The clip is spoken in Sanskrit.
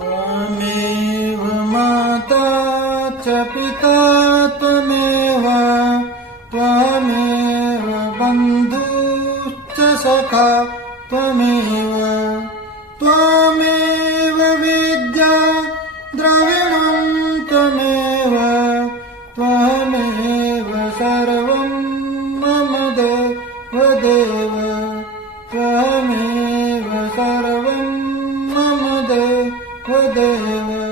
त्वमेव माता च पिता त्वमेव त्वमेव बन्धुश्च सखा त्वमेव त्वमेव विद्या द्रविणं त्वमेव त्वमेव सर्वं मम देवदेव त्वमेव सर्वं मम देवदेव